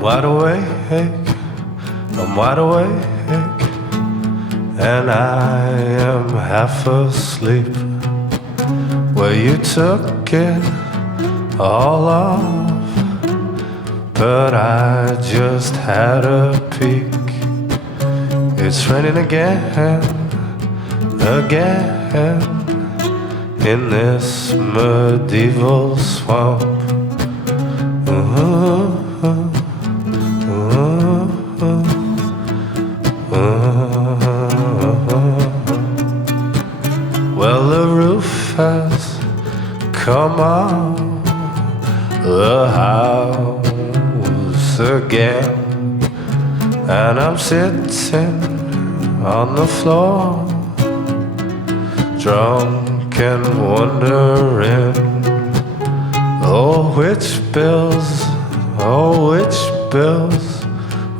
wide awake, I'm wide awake, and I am half asleep. Well, you took it all off, but I just had a peek. It's raining again, again, in this medieval swamp. Well, the roof has come off the house again, and I'm sitting on the floor, drunk and wondering, oh, which bills,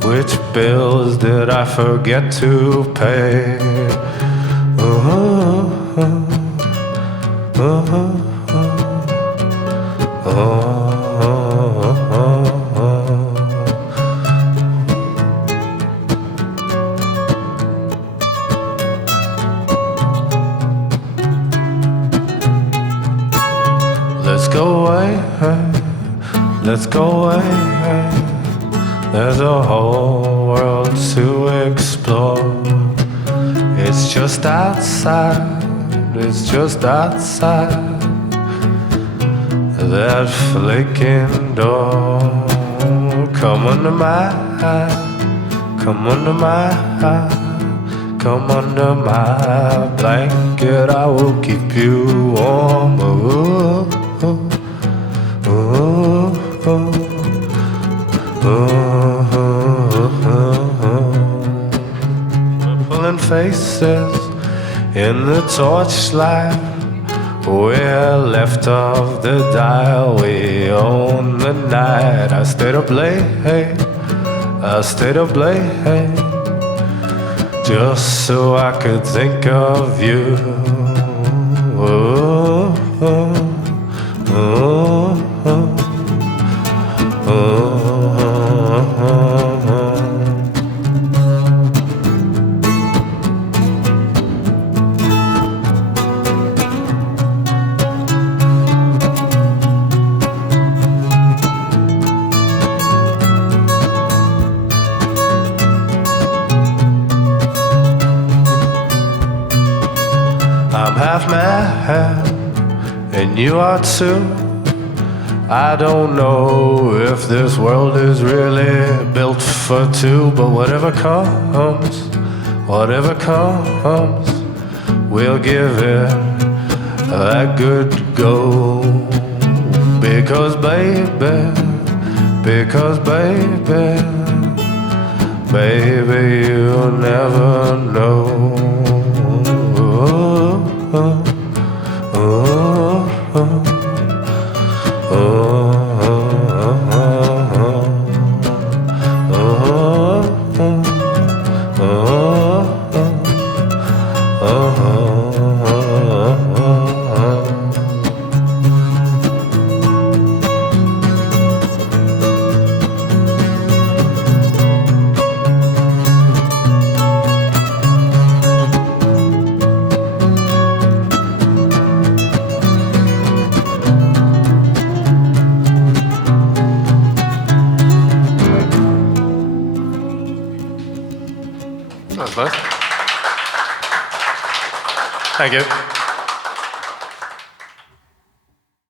which bills did I forget to pay? Let's go away, let's go away. There's a whole world to explore. It's just outside, it's just outside that flaking door. Come under my eye, come under my eye, come under my blanket. I will keep you warm. Ooh, ooh, ooh, pulling faces in the torchlight. We're left of the dial, we own the night. I stayed up late, I stayed up late, just so I could think of you. Ooh, ooh, ooh, ooh, ooh. I'm half mad, and you are too. I don't know if this world is really built for two, but whatever comes, we'll give it a good go. Because baby, baby, you'll never know. That was nice. Thank you.